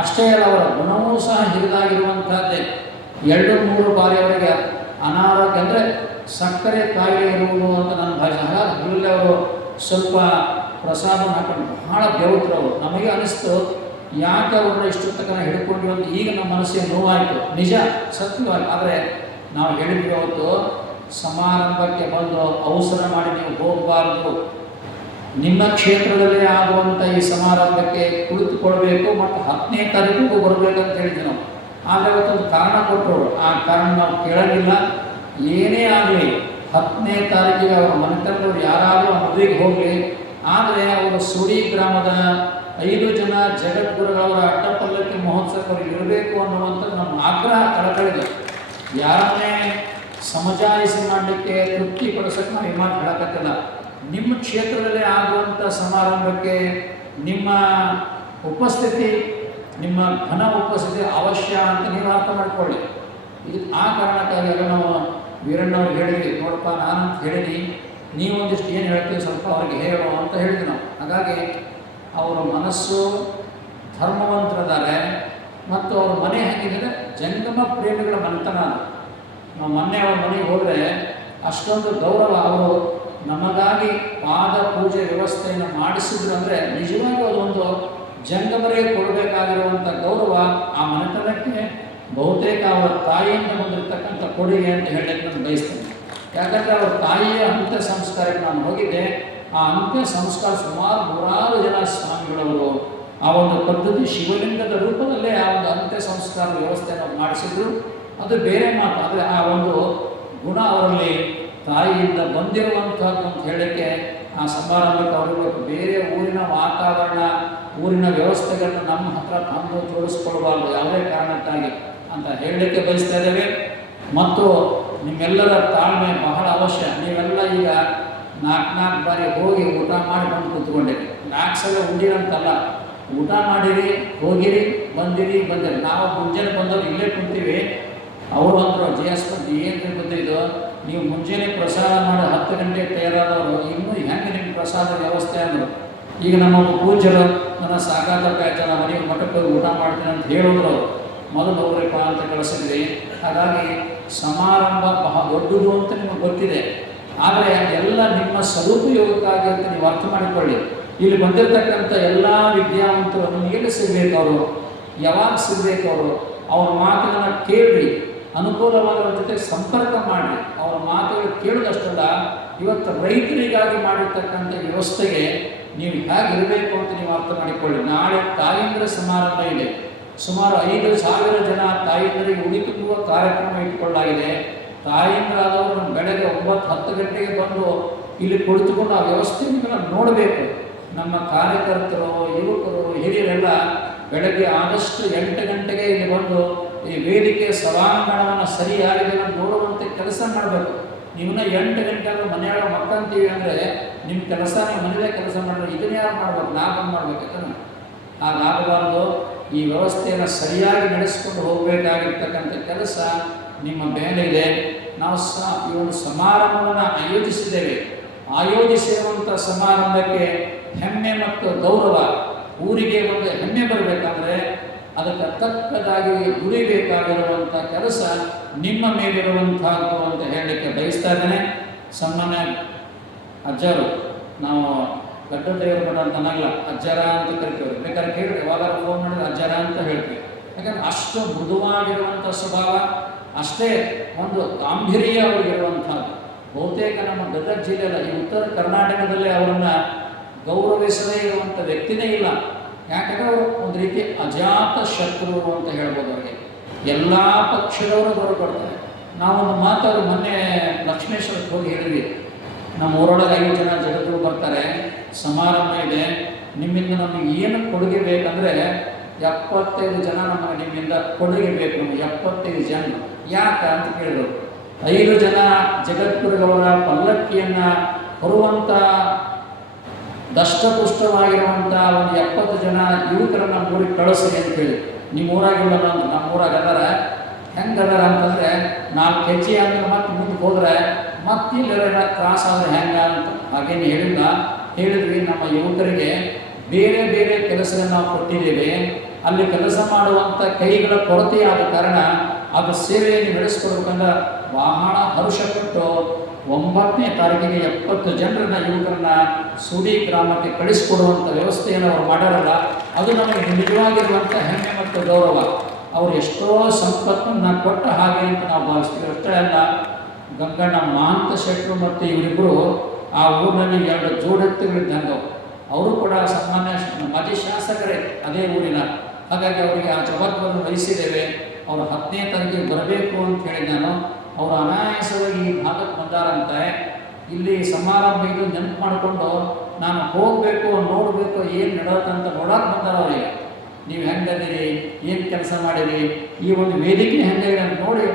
ಅಷ್ಟೇ ಅಲ್ಲ ಅವರ ಗುಣವೂ ಸಹ ಹಿರಿದಾಗಿರುವಂಥದ್ದೇ. 2-3 ಬಾರಿ ಅವರಿಗೆ ಅನಾರೋಗ್ಯ ಅಂದರೆ ಸಕ್ಕರೆ ಕಾಯಿಲೆ ಇರುವುದು ಅಂತ ನನ್ನ ಭಾಷೆ. ಹಾಗಾಗಿ ಅವರು ಸ್ವಲ್ಪ ಪ್ರಸಾದ ಹಾಕೊಂಡು ಬಹಳ ಬೆವತ್ರವರು. ನಮಗೆ ಅನಿಸ್ತು ಯಾಕೆ ಅವ್ರನ್ನ ಇಷ್ಟು ತನಕ ಹಿಡ್ಕೊಂಡ್ವಿ ಅಂತ. ಈಗ ನಮ್ಮ ಮನಸ್ಸಿಗೆ ನೋವಾಯಿತು, ನಿಜ, ಸತ್ಯವಾಗಿ. ಆದರೆ ನಾವು ಹೇಳಿದ್ವಿ ಅವತ್ತು, ಸಮಾರಂಭಕ್ಕೆ ಬಂದು ಅವಸರ ಮಾಡಿ ನೀವು ಹೋಗಬಾರ್ದು. ನಿಮ್ಮ ಕ್ಷೇತ್ರದಲ್ಲೇ ಆಗುವಂಥ ಈ ಸಮಾರಂಭಕ್ಕೆ ಕುಳಿತುಕೊಳ್ಬೇಕು ಮತ್ತು 10ನೇ ತಾರೀಕಿಗೂ ಬರಬೇಕಂತ ಹೇಳಿದ್ವಿ ನಾವು. ಆದರೆ ಅವತ್ತೊಂದು ಕಾರಣ ಕೊಟ್ಟರು. ಆ ಕಾರಣ ನಾವು ಕೇಳೋದಿಲ್ಲ. ಏನೇ ಆಗಲಿ 10ನೇ ತಾರೀಕಿಗೆ ಅವರ ಮನೆತನದವರು ಯಾರಾದರೂ ಆ ಮದುವೆಗೆ ಹೋಗಲಿ, ಆದರೆ ಅವರು ಸುಡಿ ಗ್ರಾಮದ 5 ಜನ ಜಗದ್ಗುರುಗಳವರ ಅಡ್ಡಪಲ್ಲಕ್ಕಿ ಮಹೋತ್ಸವಕ್ಕೆ ಇರಬೇಕು ಅನ್ನುವಂಥದ್ದು ನಮ್ಮ ಆಗ್ರಹ, ಕಳಕಳಿದೆ. ಯಾರನ್ನೇ ಸಮಜಾಯಿಸಿ ಮಾಡಲಿಕ್ಕೆ, ತೃಪ್ತಿಪಡಿಸೋಕ್ಕೆ ನಾವು ಈ ಮಾತು ಹೇಳಕತ್ತಿಲ್ಲ. ನಿಮ್ಮ ಕ್ಷೇತ್ರದಲ್ಲೇ ಆಗುವಂಥ ಸಮಾರಂಭಕ್ಕೆ ನಿಮ್ಮ ಉಪಸ್ಥಿತಿ, ನಿಮ್ಮ ಘನ ಉಪಸ್ಥಿತಿ ಅವಶ್ಯ ಅಂತ ನೀವು ಅರ್ಥ ಮಾಡಿಕೊಳ್ಳಿ. ಇದು ಆ ಕಾರಣಕ್ಕಾಗಿ ನಾವು ವೀರಣ್ಣವ್ರಿಗೆ ಹೇಳಿದ್ವಿ, ನೋಡಪ್ಪ ನಾನು ಹೇಳಿನಿ, ನೀವೊಂದಿಷ್ಟು ಏನು ಹೇಳ್ತೀವಿ ಸ್ವಲ್ಪ ಅವ್ರಿಗೆ ಹೇಳು ಅಂತ ಹೇಳಿದ್ವಿ ನಾವು. ಹಾಗಾಗಿ ಅವರ ಮನಸ್ಸು ಧರ್ಮವಂತರಿದ್ದಾರೆ ಮತ್ತು ಅವ್ರ ಮನೆ ಹೇಗಿದ್ದಾರೆ, ಜಂಗಮ ಪ್ರೇಮಿಗಳ ಮನೆತನ. ನಾವು ಮೊನ್ನೆ ಅವ್ರ ಮನೆಗೆ ಹೋದರೆ ಅಷ್ಟೊಂದು ಗೌರವ. ಅವರು ನಮಗಾಗಿ ಪಾದ ಪೂಜೆ ವ್ಯವಸ್ಥೆಯನ್ನು ಮಾಡಿಸಿದ್ರು ಅಂದರೆ ನಿಜವಾಗಿ ಅದೊಂದು ಜಂಗಮರಿಗೆ ಕೊಡಬೇಕಾಗಿರುವಂಥ ಗೌರವ ಆ ಮನೆತನಕ್ಕೆ ಬಹುತೇಕ ಅವರ ತಾಯಿಯಿಂದ ಬಂದಿರತಕ್ಕಂಥ ಕೊಡುಗೆ ಅಂತ ಹೇಳಲಿಕ್ಕೆ ನಾನು ಬಯಸ್ತೇನೆ. ಯಾಕಂದರೆ ಅವರ ತಾಯಿಯ ಅಂತ್ಯ ಸಂಸ್ಕಾರಕ್ಕೆ ನಾನು ಹೋಗಿದ್ದೆ. ಆ ಅಂತ್ಯ ಸಂಸ್ಕಾರ ಸುಮಾರು 100 ಜನ ಸ್ವಾಮಿಗಳವರು ಆ ಒಂದು ಪದ್ಧತಿ ಶಿವಲಿಂಗದ ರೂಪದಲ್ಲೇ ಆ ಒಂದು ಅಂತ್ಯ ಸಂಸ್ಕಾರ ವ್ಯವಸ್ಥೆಯನ್ನು ಮಾಡಿಸಿದ್ರು. ಅದು ಬೇರೆ ಮಾತು. ಆದರೆ ಆ ಒಂದು ಗುಣ ಅವರಲ್ಲಿ ತಾಯಿಯಿಂದ ಬಂದಿರುವಂಥದ್ದು ಅಂತ ಹೇಳಲಿಕ್ಕೆ ಆ ಸಮಾರಂಭಕ್ಕೆ ಅವರಿಗೆ ಬೇರೆ ಊರಿನ ವಾತಾವರಣ, ಊರಿನ ವ್ಯವಸ್ಥೆಗಳನ್ನ ನಮ್ಮ ಹತ್ರ ತಂದು ಜೋಡಿಸ್ಕೊಳ್ಬಾರ್ದು ಯಾವುದೇ ಕಾರಣಕ್ಕಾಗಿ ಅಂತ ಹೇಳಲಿಕ್ಕೆ ಬಯಸ್ತಾ ಇದ್ದೇವೆ. ಮತ್ತು ನಿಮ್ಮೆಲ್ಲರ ತಾಳ್ಮೆ ಬಹಳ ಅವಶ್ಯ. ನೀವೆಲ್ಲ ಈಗ 4 ಬಾರಿ ಹೋಗಿ ಊಟ ಮಾಡಿ ಬಂದು ಕೂತ್ಕೊಂಡಿರಿ. 4 ಸಲ ಉಂಡಿರಂತಲ್ಲ, ಊಟ ಮಾಡಿರಿ, ಹೋಗಿರಿ, ಬಂದಿರಿ. ನಾವು ಮುಂಜಾನೆ ಬಂದವ್ರು ಇಲ್ಲೇ ಕುಂತೀವಿ. ಅವರು ಅಂದರು, GS ಬಂದು ಏನು ಗೊತ್ತಿದ್ದು, ನೀವು ಮುಂಜಾನೆ ಪ್ರಸಾದ ಮಾಡಿ 10 ಗಂಟೆಗೆ ತಯಾರಾದವರು ಇನ್ನೂ ಹೆಂಗೆ ನಿಮ್ಮ ಪ್ರಸಾದ ವ್ಯವಸ್ಥೆ ಅಂದರು. ಈಗ ನಮ್ಮ ಪೂಜ್ಯರು ನನ್ನ ಸಾಕಾದ ಪ್ಯಾಚನ ಮನೆಗೆ ಮಠಕ್ಕೆ ಊಟ ಮಾಡ್ತೀನಿ ಅಂತ ಹೇಳಿದ್ರು. ಮೊದಲು ಹೋಗ್ರಪ್ಪ ಅಂತ ಕಳಿಸಿದ್ವಿ. ಹಾಗಾಗಿ ಸಮಾರಂಭ ಬಹಳ ದೊಡ್ಡದು ಅಂತ ನಿಮಗೆ ಗೊತ್ತಿದೆ. ಆದರೆ ಎಲ್ಲ ನಿಮ್ಮ ಸದುಪಯೋಗಕ್ಕಾಗಿ ಅಂತ ನೀವು ಅರ್ಥ ಮಾಡಿಕೊಳ್ಳಿ. ಇಲ್ಲಿ ಬಂದಿರತಕ್ಕಂಥ ಎಲ್ಲ ವಿದ್ಯಾವಂತರು ನಿಮಗೆ ಎಲ್ಲಿ ಸಿಗಬೇಕು, ಅವರು ಯಾವಾಗ ಸಿಗಬೇಕು, ಅವ್ರ ಮಾತುಗಳನ್ನು ಕೇಳಿ ಅನುಕೂಲವಾದವ್ರ ಜೊತೆ ಸಂಪರ್ಕ ಮಾಡಿ ಅವರ ಮಾತುಗಳು ಕೇಳಿದಷ್ಟಲ್ಲ, ಇವತ್ತು ರೈತರಿಗಾಗಿ ಮಾಡಿರ್ತಕ್ಕಂಥ ವ್ಯವಸ್ಥೆಗೆ ನೀವು ಹೇಗಿರಬೇಕು ಅಂತ ನೀವು ಅರ್ಥ ಮಾಡಿಕೊಳ್ಳಿ. ನಾಳೆ ತಾಯಂದ್ರ ಸಮಾರಂಭ ಇದೆ. ಸುಮಾರು 5,000 ಜನ ತಾಯಂದರಿಗೆ ಉಡಿ ತುಂಬುವ ಕಾರ್ಯಕ್ರಮ ಇಟ್ಕೊಳ್ಳಾಗಿದೆ. ತಾಯಂದ್ರಾದವರು ಬೆಳಗ್ಗೆ 9-10 ಗಂಟೆಗೆ ಬಂದು ಇಲ್ಲಿ ಕುಳಿತುಕೊಂಡು ಆ ವ್ಯವಸ್ಥೆಯನ್ನು ನೋಡಬೇಕು. ನಮ್ಮ ಕಾರ್ಯಕರ್ತರು, ಯುವಕರು, ಹಿರಿಯರೆಲ್ಲ ಬೆಳಗ್ಗೆ ಆದಷ್ಟು 8 ಗಂಟೆಗೆ ಇಲ್ಲಿ ಬಂದು ಈ ವೇದಿಕೆ ಸಭಾಂಗಣವನ್ನು ಸರಿಯಾಗಿ ನೋಡುವಂತೆ ಕೆಲಸ ಮಾಡಬೇಕು. ನೀವನ್ನ 8 ಗಂಟೆಗೆ ಮನೆಯೊಳಗೆ ಮಕ್ಕಂತೀವಿ ಅಂದರೆ ನಿಮ್ಮ ಕೆಲಸ ನೀವು ಮನೆಯಲ್ಲೇ ಕೆಲಸ ಮಾಡಿದ್ರೆ ಇದನ್ನ ಯಾರು ಮಾಡ್ಬೇಕು? ನಾವು ಬಂದು ಮಾಡ್ಬೇಕಂತ ಹಾಗಾಗಬಾರ್ದು. ಈ ವ್ಯವಸ್ಥೆಯನ್ನು ಸರಿಯಾಗಿ ನಡೆಸಿಕೊಂಡು ಹೋಗಬೇಕಾಗಿರ್ತಕ್ಕಂಥ ಕೆಲಸ ನಿಮ್ಮ ಮೇಲಿದೆ. ನಾವು ಈ ಒಂದು ಸಮಾರಂಭವನ್ನು ಆಯೋಜಿಸಿದ್ದೇವೆ. ಆಯೋಜಿಸಿರುವಂಥ ಸಮಾರಂಭಕ್ಕೆ ಹೆಮ್ಮೆ ಮತ್ತು ಗೌರವ, ಊರಿಗೆ ಒಂದು ಹೆಮ್ಮೆ ಬರಬೇಕಂದ್ರೆ ಅದಕ್ಕೆ ತಕ್ಕದಾಗಿ ದುಡಿಬೇಕಾಗಿರುವಂಥ ಕೆಲಸ ನಿಮ್ಮ ಮೇಲಿರುವಂಥದ್ದು ಅಂತ ಹೇಳಲಿಕ್ಕೆ ಬಯಸ್ತಾ ಇದ್ದೇನೆ. ಸನ್ಮಾನ್ಯ ಅಜ್ಜರು, ನಾವು ಗಡ್ಡದೇವರ ಮಠ ಅಂತ ಅನ್ನಲ್ಲ, ಅಜ್ಜರ ಅಂತ ಕರಿತೀವಿ. ಬೇಕಾದ್ರೆ ಕೇಳಿ ಯಾವಾಗ ಫೋನ್ ಮಾಡಿದ್ರೆ ಅಜ್ಜರ ಅಂತ ಹೇಳ್ತೀವಿ. ಯಾಕಂದ್ರೆ ಅಷ್ಟು ಮೃದುವಾಗಿರುವಂಥ ಸ್ವಭಾವ, ಅಷ್ಟೇ ಒಂದು ಗಾಂಭೀರ್ಯ ಅವರಿಗಿರುವಂಥದ್ದು. ಬಹುತೇಕ ನಮ್ಮ ಗದಗ ಜಿಲ್ಲೆಯಲ್ಲಿ, ಈ ಉತ್ತರ ಕರ್ನಾಟಕದಲ್ಲೇ ಅವರನ್ನು ಗೌರವಿಸದೇ ಇರುವಂಥ ವ್ಯಕ್ತಿನೇ ಇಲ್ಲ. ಯಾಕಂದರೆ ಅವರು ಒಂದು ರೀತಿ ಅಜಾತ ಶತ್ರು ಅಂತ ಹೇಳ್ಬೋದು. ಅವರಿಗೆ ಎಲ್ಲ ಪಕ್ಷದವರು ಗೌರವ ಕೊಡ್ತಾರೆ. ನಾವೊಂದು ಮಾತಾಡು ಮೊನ್ನೆ ಲಕ್ಷ್ಮೇಶ್ವರಕ್ಕೆ ಹೋಗಿ ಹೇಳಿದ್ವಿ, ನಮ್ಮ ಊರೊಳಗೆ 5 ಜನ ಜಗತ್ತು ಬರ್ತಾರೆ, ಸಮಾರಂಭ ಇದೆ, ನಿಮ್ಮಿಂದ ನಮಗೆ ಏನು ಕೊಡುಗೆ ಬೇಕಂದರೆ 75 ಜನ ನಮಗೆ ನಿಮ್ಮಿಂದ ಕೊಡುಗೆ ಬೇಕು. ನಮಗೆ 75 ಜನ. ಯಾಕೆ ಅಂತ ಕೇಳಿದ್ರು. 5 ಜನ ಜಗದ್ಗುರುಗಳವರ ಪಲ್ಲಕ್ಕಿಯನ್ನು ಹೊರುವಂಥ ದಷ್ಟಪುಷ್ಟವಾಗಿರುವಂಥ ಒಂದು 70 ಜನ ಯುವಕರನ್ನ ಊರಿಗೆ ಕಳಿಸಿ ಅಂತ ಹೇಳಿ. ನಿಮ್ಮ ಊರಾಗಿಲ್ಲ, ನಮ್ಮ ಊರಾಗ ಅದಾರ. ಹೆಂಗೆ ಅದಾರ ಅಂತಂದರೆ 4 ಹೆಜ್ಜೆ ಅಂದ್ರೆ ಮತ್ತೆ ಮುಂದಕ್ಕೆ ಹೋದರೆ ಮತ್ತೆ ಇಲ್ಲೆಲ್ಲ ಕ್ರಾಸ್ ಆದರೆ ಹೆಂಗೆ ಅಂತ ಹಾಗೇನು ಹೇಳಿದ್ವಿ. ನಮ್ಮ ಯುವಕರಿಗೆ ಬೇರೆ ಬೇರೆ ಕೆಲಸಗಳನ್ನು ನಾವು ಕೊಟ್ಟಿದ್ದೇವೆ. ಅಲ್ಲಿ ಕೆಲಸ ಮಾಡುವಂಥ ಕೈಗಳ ಕೊರತೆಯಾದ ಕಾರಣ ಅದು ಸೇವೆಯನ್ನು ನಡೆಸ್ಕೊಡ್ಬೇಕಂದ್ರೆ ಬಹಳ ಹರುಷಪಟ್ಟು 9ನೇ ತಾರೀಕಿಗೆ 70 ಜನರನ್ನ, ಯುವಕರನ್ನ ಸೂಡಿ ಗ್ರಾಮಕ್ಕೆ ಕಳಿಸಿಕೊಡುವಂಥ ವ್ಯವಸ್ಥೆಯನ್ನು ಅವರು ಮಾಡಾರಲ್ಲ, ಅದು ನಮಗೆ ನಿಜವಾಗಿರುವಂಥ ಹೆಮ್ಮೆ ಮತ್ತು ಗೌರವ. ಅವರು ಎಷ್ಟೋ ಸಂಪತ್ತನ್ನು ಕೊಟ್ಟ ಹಾಗೆ ಅಂತ ನಾವು ಭಾವಿಸ್ತೀವಿ. ಅಷ್ಟೇ ಅಲ್ಲ, ಗಂಗಣ್ಣ ಮಹಾಂತ ಶೆಟ್ಟರು ಮತ್ತು ಇವರಿಬ್ಬರು ಆ ಊರಿನಲ್ಲಿ 2 ಜೋಡೆತ್ತುಗಳಿದ್ದಂಗೆ. ಅವರು ಕೂಡ ಸಾಮಾನ್ಯ ಮಾಜಿ ಶಾಸಕರೇ ಅದೇ ಊರಿನ. ಹಾಗಾಗಿ ಅವರಿಗೆ ಆ ಜವಾಬ್ದಾರಿಯನ್ನು ವಹಿಸಿದ್ದೇವೆ. ಅವರು 10ನೇ ತಾರೀಕಿಗೆ ಬರಬೇಕು ಅಂತ ಹೇಳಿ ಅವರು ಅನಾಯಾಸವಾಗಿ ಈ ಭಾಗಕ್ಕೆ ಬಂದಾರಂತೆ. ಇಲ್ಲಿ ಸಮಾರಂಭ ಇದು ನೆನಪು ಮಾಡಿಕೊಂಡು ನಾನು ಹೋಗಬೇಕು, ನೋಡಬೇಕು, ಏನು ನಡೆಯುತ್ತಂತ ನೋಡಕ್ಕೆ ಬಂದಾರ ಅವರಿಗೆ. ನೀವು ಹೆಂಗದಿರಿ, ಏನು ಕೆಲಸ ಮಾಡಿರಿ, ಈ ಒಂದು ವೇದಿಕೆ ಹೆಂಗೆ ಅಂತ ನೋಡಿ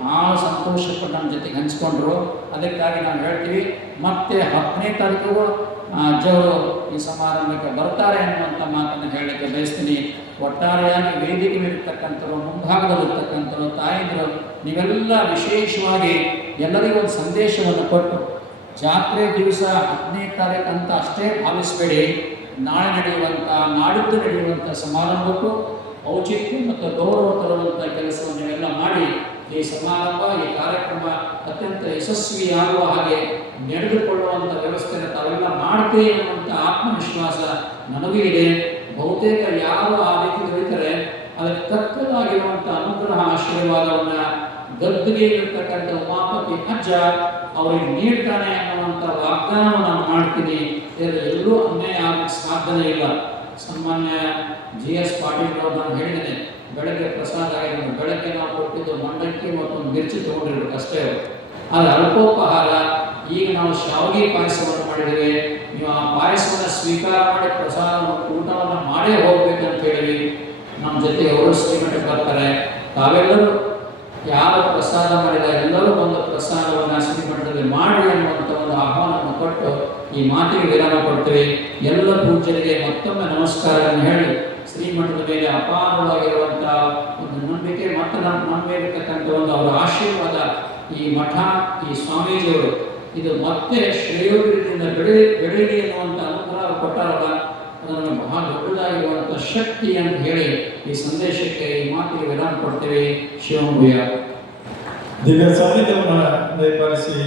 ಭಾಳ ಸಂತೋಷಪಟ್ಟು ನಮ್ಮ ಜೊತೆಗೆ ಹಂಚ್ಕೊಂಡ್ರು. ಅದಕ್ಕಾಗಿ ನಾವು ಹೇಳ್ತೀವಿ, ಮತ್ತೆ 10ನೇ ತಾರೀಕಿಗೂ ಅಜ್ಜವರು ಈ ಸಮಾರಂಭಕ್ಕೆ ಬರ್ತಾರೆ ಅನ್ನುವಂಥ ಮಾತನ್ನು ಹೇಳಲಿಕ್ಕೆ ಬಯಸ್ತೀನಿ. ಒಟ್ಟಾರೆಯಾಗಿ ವೇದಿಕೆ ಮೇಲಿರ್ತಕ್ಕಂಥವ್ರು, ಮುಂಭಾಗದಲ್ಲಿರ್ತಕ್ಕಂಥವ್ರು, ತಾಯಂದಿರು, ನೀವೆಲ್ಲ ವಿಶೇಷವಾಗಿ ಎಲ್ಲರಿಗೂ ಒಂದು ಸಂದೇಶವನ್ನು ಕೊಟ್ಟು, ಜಾತ್ರೆ ದಿವಸ 10ನೇ ತಾರೀಕು ಅಂತ ಅಷ್ಟೇ ಭಾವಿಸಬೇಡಿ. ನಾಳೆ ನಡೆಯುವಂಥ, ನಾಡಿದ್ದು ನಡೆಯುವಂಥ ಸಮಾರಂಭಕ್ಕೂ ಔಚಿತ್ಯ ಮತ್ತು ಗೌರವ ತರುವಂಥ ಕೆಲಸವನ್ನು ನೀವೆಲ್ಲ ಮಾಡಿ ಈ ಸಮಾರಂಭ, ಈ ಕಾರ್ಯಕ್ರಮ ಅತ್ಯಂತ ಯಶಸ್ವಿಯಾಗುವ ಹಾಗೆ ನಡೆದುಕೊಳ್ಳುವಂಥ ವ್ಯವಸ್ಥೆಯನ್ನು ತಾವೆಲ್ಲ ಮಾಡ್ತೀವಿ ಅನ್ನುವಂಥ ಆತ್ಮವಿಶ್ವಾಸ ನನಗೂ ಇದೆ. ಬಹುತೇಕ ಯಾರು ಆ ರೀತಿ ದುಡಿತಾರೆ ಅದಕ್ಕೆ ತಕ್ಕದಾಗಿರುವಂಥ ಅನುಗ್ರಹ ಆಶೀರ್ವಾದವನ್ನು ಗದ್ದುಗೆ ಇರತಕ್ಕಂಥ ಉಮಾಪತಿ ಅಜ್ಜ ಅವರಿಗೆ ನೀಡ್ತಾನೆ ಅನ್ನುವಂಥ ವಾಗ್ದಾನವನ್ನು ನಾನು ಮಾಡ್ತೀನಿ. ಎಲ್ಲೂ ಅನ್ಯಾಯ ಆಗಕ್ಕೆ ಸಾಧ್ಯನೇ ಇಲ್ಲ. ಸನ್ಮಾನ್ಯ GS ಪಾಟೀಲ್ ಅವರು ನಾನು ಹೇಳಿದ್ದೇನೆ, ಬೆಳಗ್ಗೆ ಪ್ರಸಾದ ಆಗಿರೋದು, ಬೆಳಗ್ಗೆ ನಾವು ಕೊಟ್ಟಿದ್ದು ಮಂಡಕ್ಕಿ ಮತ್ತು ಒಂದು ಮಿರ್ಚಿ ತೊಗೊಂಡಿರ್ಬೇಕು ಅಷ್ಟೇ. ಅದು ಅಲ್ಪೋಪಹಾರ. ಈಗ ನಾವು ಶಾವಿಗೆ ಪಾಯಸವನ್ನು ಮಾಡಿದ್ದೇವೆ. ನೀವು ಆ ಪಾಯಸವನ್ನು ಸ್ವೀಕಾರ ಮಾಡಿ ಪ್ರಸಾದವನ್ನು, ಊಟವನ್ನು ಮಾಡೇ ಹೋಗ್ಬೇಕಂತ ಹೇಳಿ ನಮ್ಮ ಜೊತೆ ಅವರು ಶ್ರೀಮಠಕ್ಕೆ ಬರ್ತಾರೆ. ತಾವೆಲ್ಲರೂ ಯಾರು ಪ್ರಸಾದ ಮಾಡಿದ ಎಲ್ಲರೂ ಒಂದು ಪ್ರಸಾದವನ್ನು ಶ್ರೀಮಠದಲ್ಲಿ ಮಾಡಿ ಅನ್ನುವಂಥ ಒಂದು ಆಹ್ವಾನವನ್ನು ಕೊಟ್ಟು ಈ ಮಾತಿಗೆ ವಿರಾಮ ಕೊಡ್ತೀವಿ. ಎಲ್ಲ ಪೂಜ್ಯರಿಗೆ ಮತ್ತೊಮ್ಮೆ ನಮಸ್ಕಾರವನ್ನು ಹೇಳಿ, ಶ್ರೀಮಠದ ಮೇಲೆ ಅಪಾರವಾಗಿರುವಂಥ ಒಂದು ನಂಬಿಕೆ ಮತ್ತು ನಮ್ಮ ಮೇಲಿರ್ತಕ್ಕಂಥ ಒಂದು ಅವರ ಆಶೀರ್ವಾದ, ಈ ಮಠ, ಈ ಸ್ವಾಮೀಜಿಯವರು ಇದು ಮತ್ತೆ ಶ್ರೇಯೋಭಿವೃದ್ಧಿಯಿಂದ ಬೆಳೀಲಿ ಅನ್ನುವಂಥ ಅನುಗ್ರಹ ಕೊಟ್ಟಾರಲ್ಲ, ಅದನ್ನು ಬಹಳ ದೊಡ್ಡದಾಗಿರುವಂಥ ಶಕ್ತಿ ಅಂತ ಹೇಳಿ ಈ ಸಂದೇಶಕ್ಕೆ, ಈ ಮಾತಿಗೆ ವಿರಾಮ ಕೊಡ್ತೇವೆ. ಶಿವಮೂಯ ದಿವ್ಯ ಸಾನ್ನಿಧ್ಯವನ್ನು ದಯಪಾಲಿಸಿ